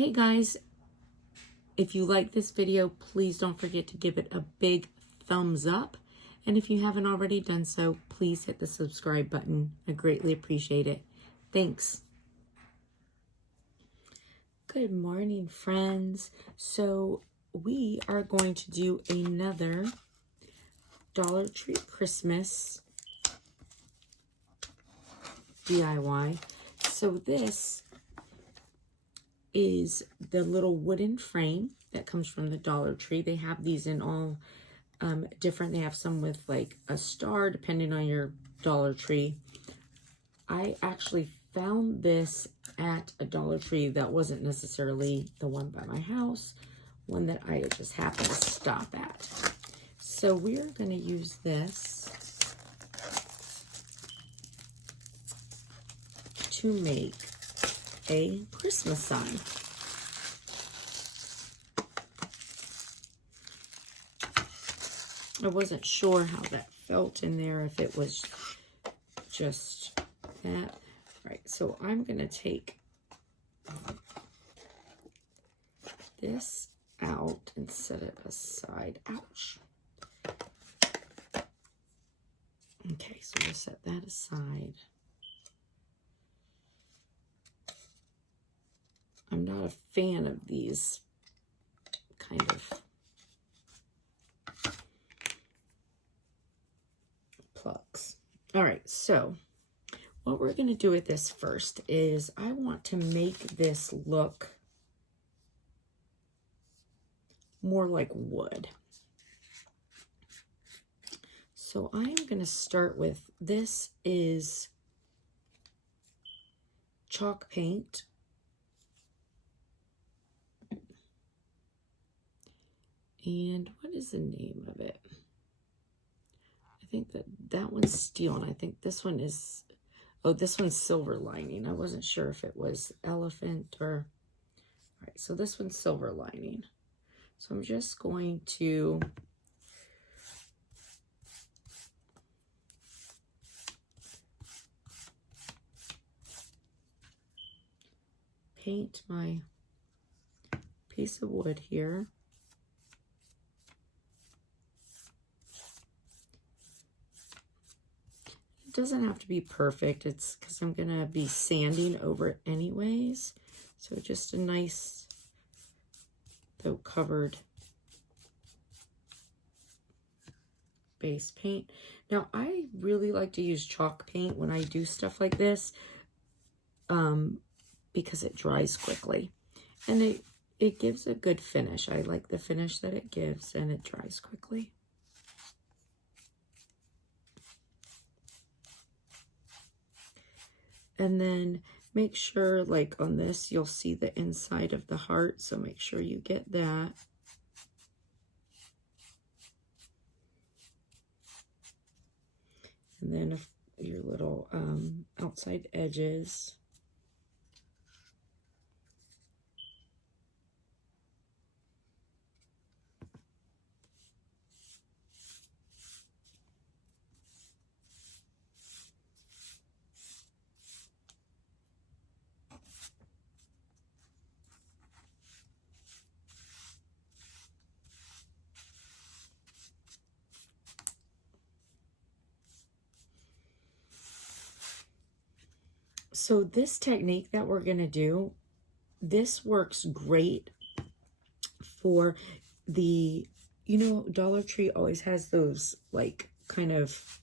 Hey guys, if you like this video, please don't forget to give it a big thumbs up. And if you haven't already done so, please hit the subscribe button. I greatly appreciate it. Thanks. Good morning, friends. So we are going to do another Dollar Tree Christmas DIY. So this is the little wooden frame that comes from the Dollar Tree. They have these in all different. They have some with like a star, depending on your Dollar Tree. I actually found this at a Dollar Tree that wasn't necessarily the one by my house, one that I just happened to stop at. So we're going to use this to make a Christmas sign. I wasn't sure how that felt in there, if it was just that. Right, so I'm going to take this out and set it aside. Ouch. Okay, so we'll set that aside. I'm not a fan of these kind of plugs. All right, so what we're going to do with this first is I want to make this look more like wood. So I'm going to start with, this is chalk paint. And what is the name of it? I think that one's steel, and I think this one is, oh, this one's silver lining. I wasn't sure if it was elephant or, all right, so this one's silver lining. So I'm just going to paint my piece of wood here. It doesn't have to be perfect. It's because I'm going to be sanding over it anyways. So just a nice, though covered base paint. Now, I really like to use chalk paint when I do stuff like this because it dries quickly. And it gives a good finish. I like the finish that it gives, and it dries quickly. And then make sure, like on this, you'll see the inside of the heart. So make sure you get that. And then your little outside edges. So this technique that we're going to do, this works great for the, you know, Dollar Tree always has those like kind of,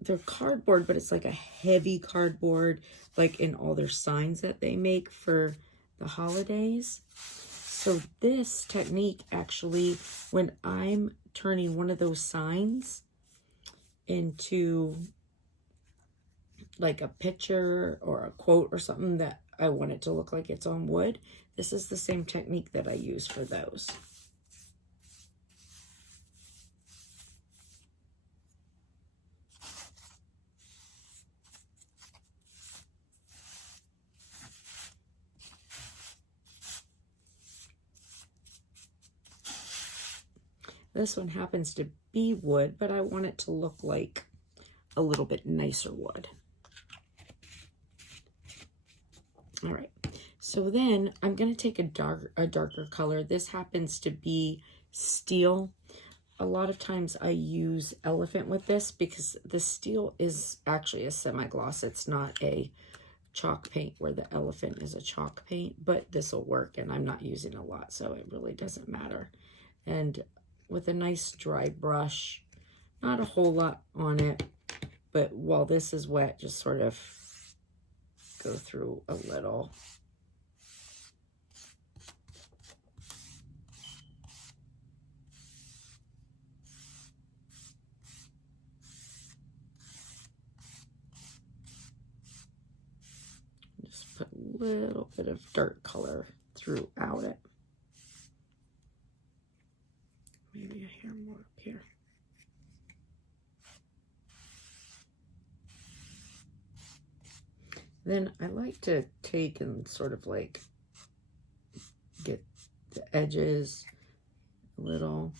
they're cardboard, but it's like a heavy cardboard, like in all their signs that they make for the holidays. So this technique actually, when I'm turning one of those signs into like a picture or a quote or something that I want it to look like it's on wood, this is the same technique that I use for those. This one happens to be wood, but I want it to look like a little bit nicer wood. All right, so then I'm going to take a darker color. This happens to be steel. A lot of times I use elephant with this because the steel is actually a semi-gloss. It's not a chalk paint where the elephant is a chalk paint, but this will work, and I'm not using a lot, so it really doesn't matter. And with a nice dry brush, not a whole lot on it, but while this is wet, just sort of go through a little. Just put a little bit of dark color throughout it. Maybe a hair more up here. Then I like to take and sort of like get the edges a little.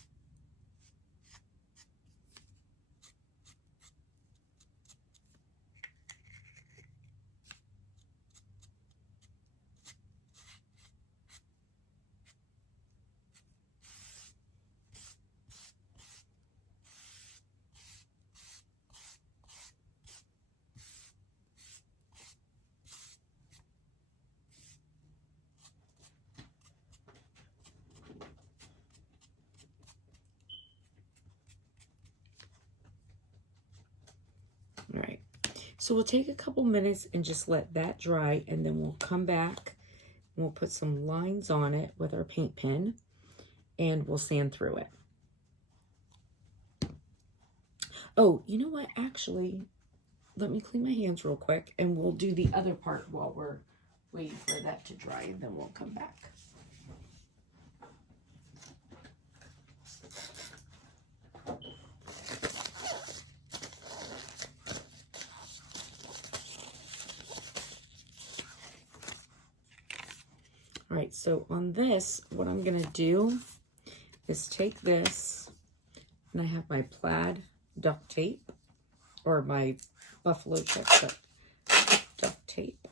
All right, so we'll take a couple minutes and just let that dry, and then we'll come back and we'll put some lines on it with our paint pen, and we'll sand through it. Oh, you know what? Actually, let me clean my hands real quick, and we'll do the other part while we're waiting for that to dry, and then we'll come back. All right, so on this, what I'm gonna do is take this, and I have my plaid duct tape, or my buffalo check duct tape.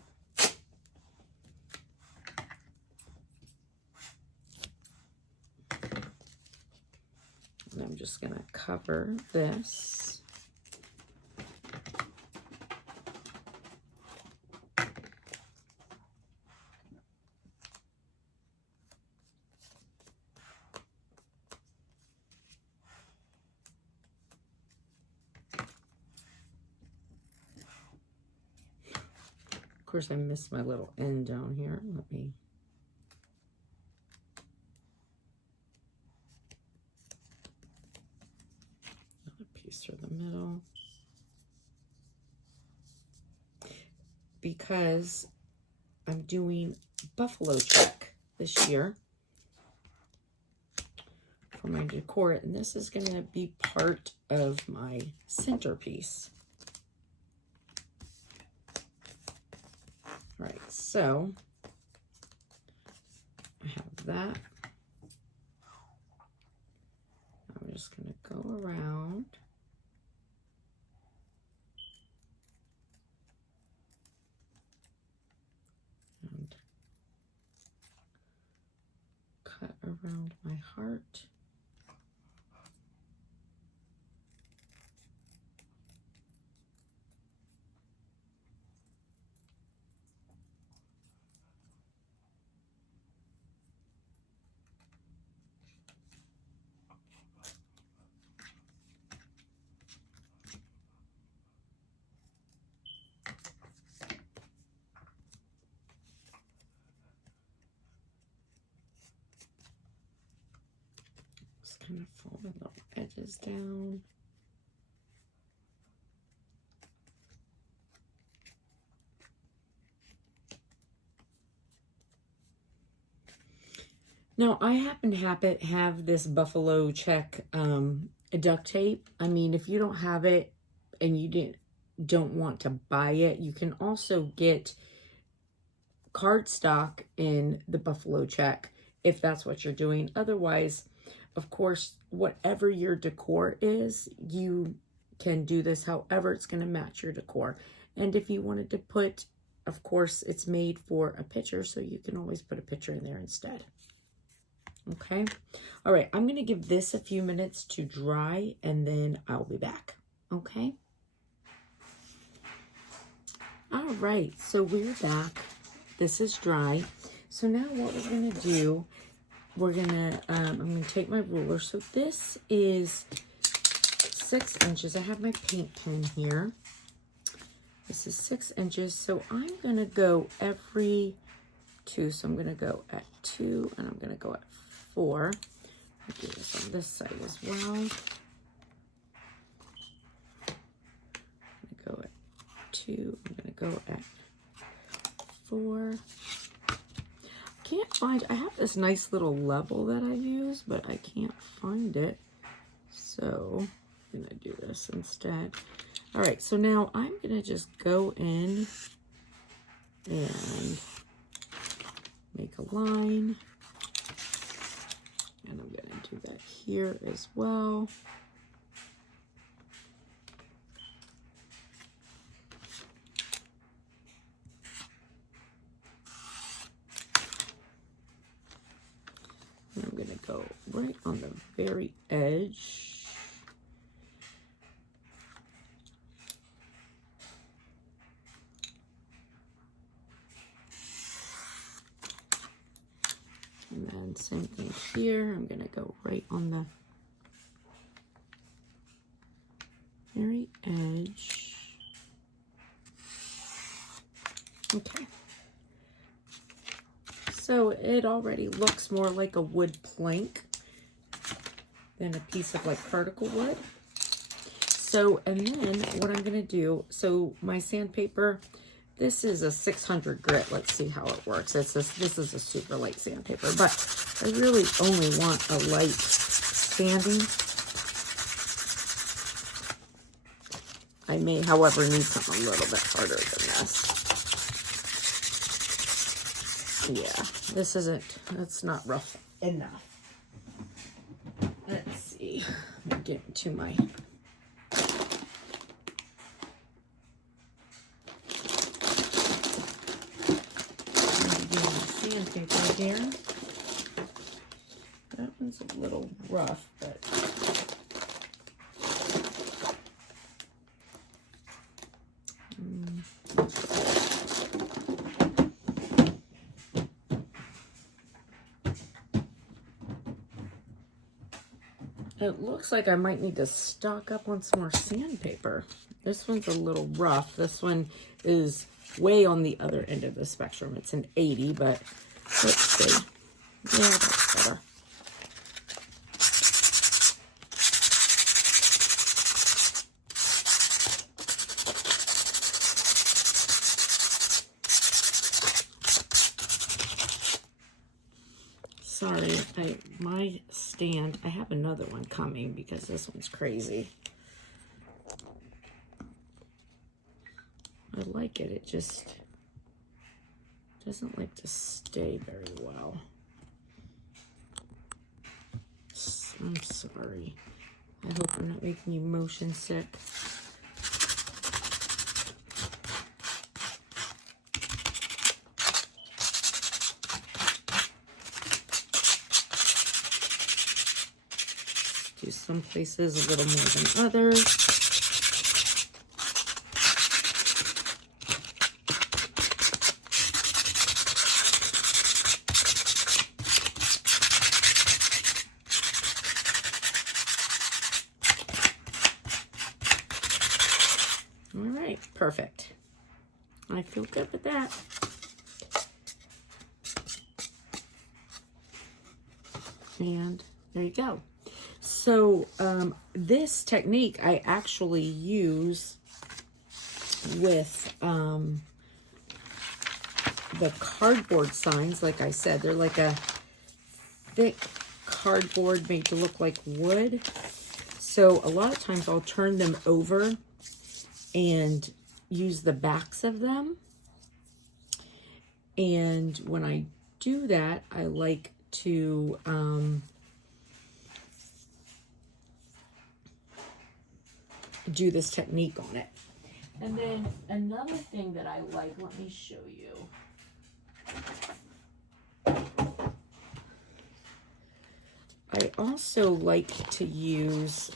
And I'm just gonna cover this. Of course, I missed my little end down here. Let me. Another piece through the middle. Because I'm doing buffalo check this year for my decor, and this is going to be part of my centerpiece. All right, so I have that. I'm just going to go around. And cut around my heart. Kind of fold the little edges down. Now, I happen to have this buffalo check duct tape. I mean, if you don't have it and you don't want to buy it, you can also get cardstock in the buffalo check if that's what you're doing. Otherwise, of course, whatever your decor is, you can do this however it's going to match your decor. And if you wanted to put of course, it's made for a picture, so you can always put a picture in there instead. Okay. All right. I'm going to give this a few minutes to dry, and then I'll be back. Okay. All right. So we're back. This is dry. So now what we're going to do, we're going to, I'm going to take my ruler. So this is 6 inches. I have my paint pen here. This is 6 inches. So I'm going to go every 2. So I'm going to go at 2, and I'm going to go at 4. I'll do this on this side as well. I'm going to go at 2. I'm going to go at 4. Can't find, I have this nice little level that I use, but I can't find it. So I'm going to do this instead. All right, so now I'm going to just go in and make a line. And I'm going to do that here as well. And I'm going to go right on the very edge. And then same thing here. I'm going to go right on the very edge. Okay. So it already looks more like a wood plank than a piece of like particle wood. So, and then what I'm going to do, so my sandpaper, this is a 600 grit. Let's see how it works. This is a super light sandpaper, but I really only want a light sanding. I may, however, need something a little bit harder than this. Yeah, this isn't, that's not rough enough. Let's see. I'm getting to my sandpaper here. That one's a little rough, but it looks like I might need to stock up on some more sandpaper. This one's a little rough. This one is way on the other end of the spectrum. It's an 80, but let's see. Yeah, that's better. Sorry, my stand, I have another one coming because this one's crazy. I like it, it just doesn't like to stay very well. I'm sorry. I hope I'm not making you motion sick. Do some places a little more than others. All right, perfect. I feel good with that. And there you go. So this technique I actually use with the cardboard signs. Like I said, they're like a thick cardboard made to look like wood. So a lot of times I'll turn them over and use the backs of them. And when I do that, I like to do this technique on it. And then another thing that I like, let me show you. I also like to use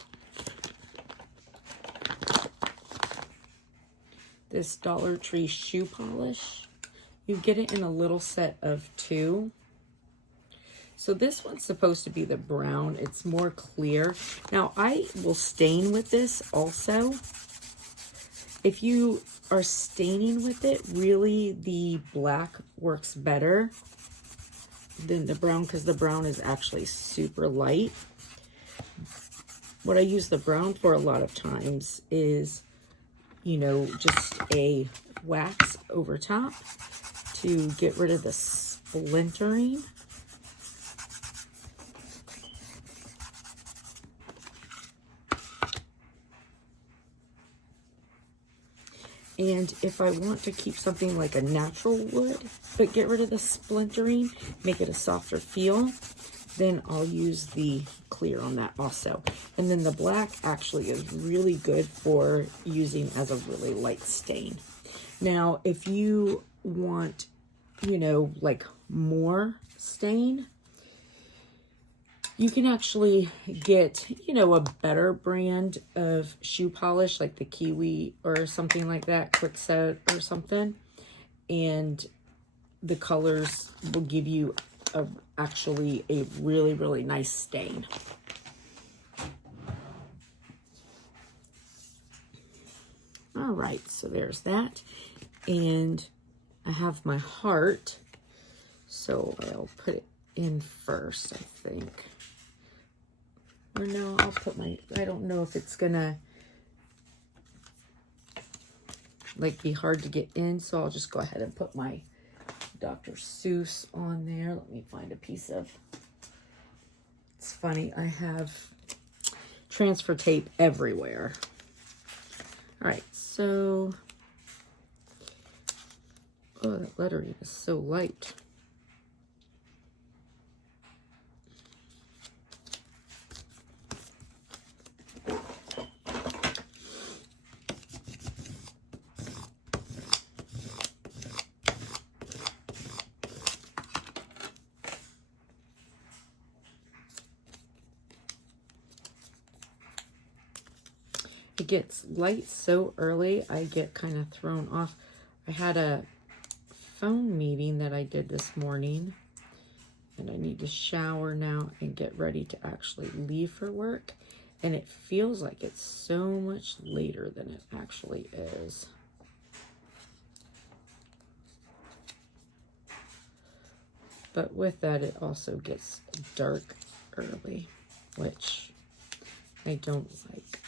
this Dollar Tree shoe polish. You get it in a little set of 2. So this one's supposed to be the brown. It's more clear. Now I will stain with this also. If you are staining with it, really the black works better than the brown because the brown is actually super light. What I use the brown for a lot of times is, you know, just a wax over top to get rid of the splintering. And if I want to keep something like a natural wood, but get rid of the splintering, make it a softer feel, then I'll use the clear on that also. And then the black actually is really good for using as a really light stain. Now, if you want, you know, like more stain, you can actually get, you know, a better brand of shoe polish, like the Kiwi or something like that, Cricut or something. And the colors will give you actually a really, really nice stain. All right, so there's that. And I have my heart, so I'll put it in first, I think. Or no, I'll put my, I don't know if it's gonna like be hard to get in, so I'll just go ahead and put my Dr. Seuss on there. Let me find a piece of, it's funny, I have transfer tape everywhere. All right, so, oh, that lettering is so light. It gets light so early, I get kind of thrown off. I had a phone meeting that I did this morning, and I need to shower now and get ready to actually leave for work. And it feels like it's so much later than it actually is. But with that, it also gets dark early, which I don't like.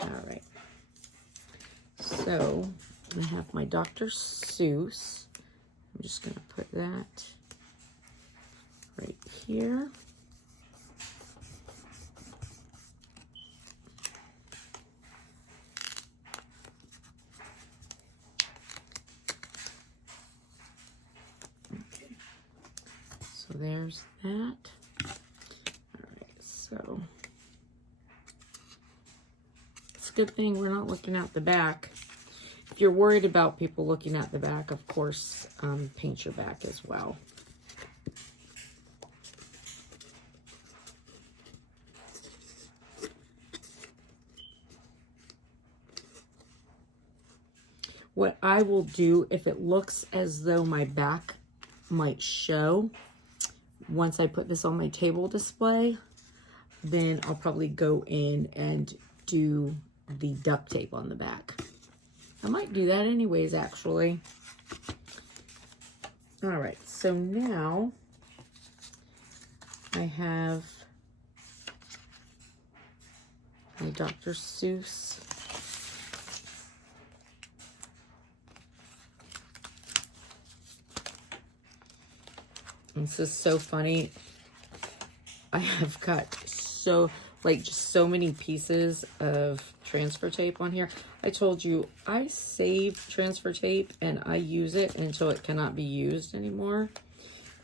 All right, so I have my Dr. Seuss. I'm just going to put that right here. Okay, so there's that. All right, so it's a good thing we're not looking out the back. If you're worried about people looking at the back, of course, paint your back as well. What I will do, if it looks as though my back might show, once I put this on my table display, then I'll probably go in and do the duct tape on the back. I might do that anyways, actually. All right, so now I have my Dr. Seuss. This is so funny. I have got just so many pieces of transfer tape on here. I told you I save transfer tape and I use it until it cannot be used anymore.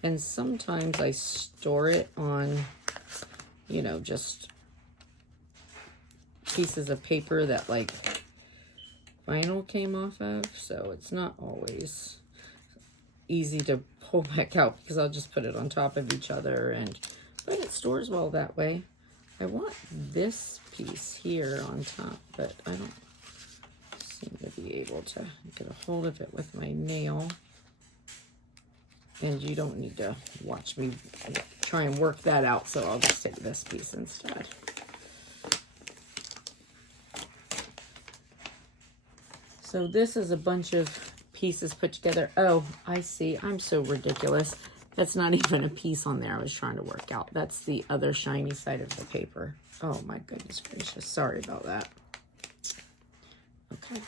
And sometimes I store it on, you know, just pieces of paper that like vinyl came off of, so it's not always easy to pull back out because I'll just put it on top of each other, but it stores well that way. I want this piece here on top, but I don't seem to be able to get a hold of it with my nail. And you don't need to watch me try and work that out, so I'll just take this piece instead. So this is a bunch of pieces put together. Oh, I see. I'm so ridiculous. That's not even a piece on there I was trying to work out. That's the other shiny side of the paper. Oh my goodness gracious. Sorry about that. Okay.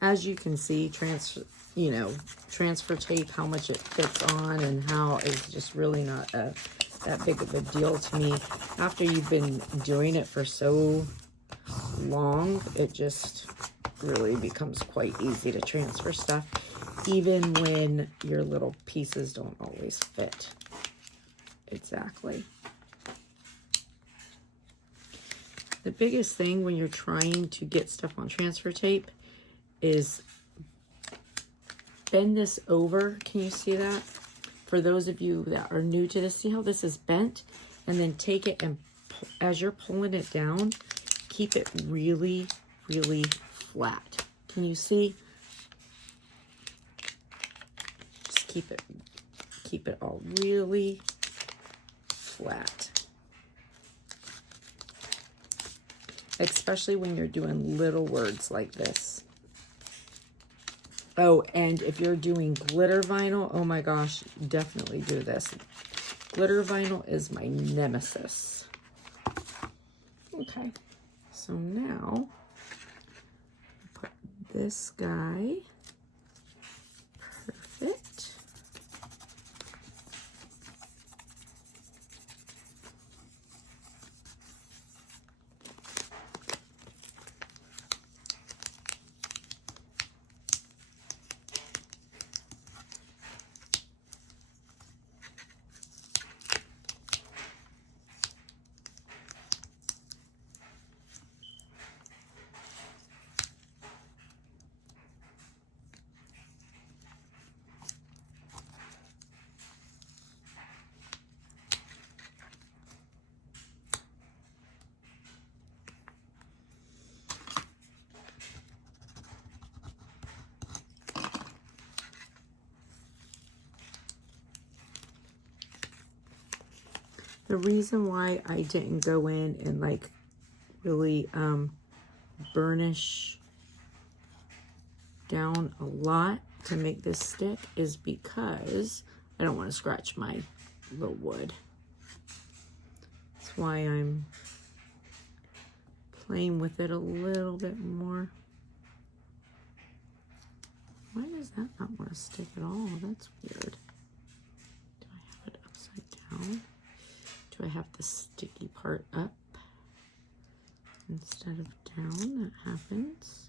As you can see, transfer tape, how much it fits on and how it's just really not that big of a deal to me. After you've been doing it for so long, it just really becomes quite easy to transfer stuff, even when your little pieces don't always fit exactly. The biggest thing when you're trying to get stuff on transfer tape is bend this over. Can you see that? For those of you that are new to this, see how this is bent? And then take it and, as you're pulling it down, keep it really, really flat. Can you see? Just keep it all really flat. Especially when you're doing little words like this. Oh, and if you're doing glitter vinyl, oh my gosh, definitely do this. Glitter vinyl is my nemesis. Okay, so now put this guy. Perfect. The reason why I didn't go in and like really burnish down a lot to make this stick is because I don't want to scratch my little wood. That's why I'm playing with it a little bit more. Why does that not want to stick at all? That's weird. Do I have it upside down? Do I have the sticky part up instead of down? That happens.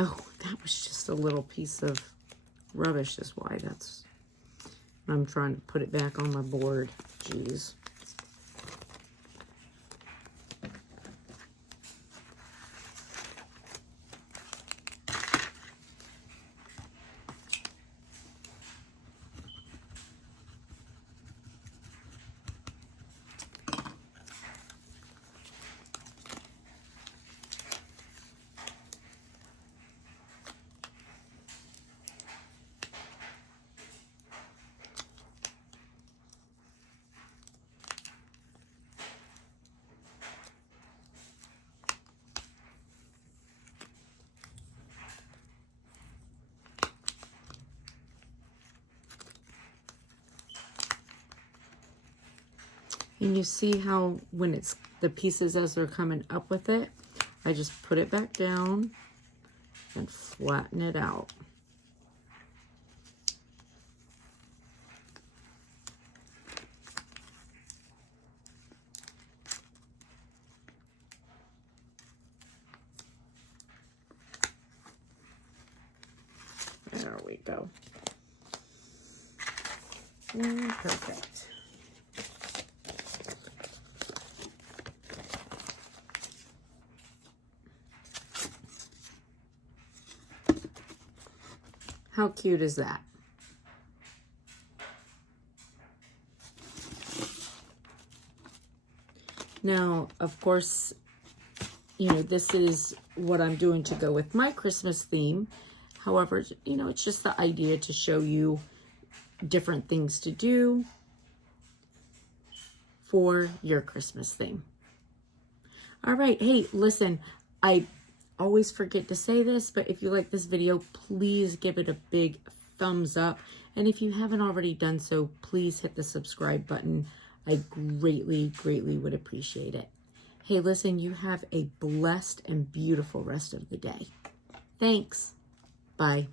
Oh, that was just a little piece of rubbish is why that's, I'm trying to put it back on my board. Jeez. And you see how when it's the pieces as they're coming up with it, I just put it back down and flatten it out. There we go. And perfect. How cute is that? Now, of course, you know, this is what I'm doing to go with my Christmas theme. However, you know, it's just the idea to show you different things to do for your Christmas theme. All right. Hey, listen, I always forget to say this, but if you like this video, please give it a big thumbs up. And if you haven't already done so, please hit the subscribe button. I greatly, greatly would appreciate it. Hey, listen, you have a blessed and beautiful rest of the day. Thanks. Bye.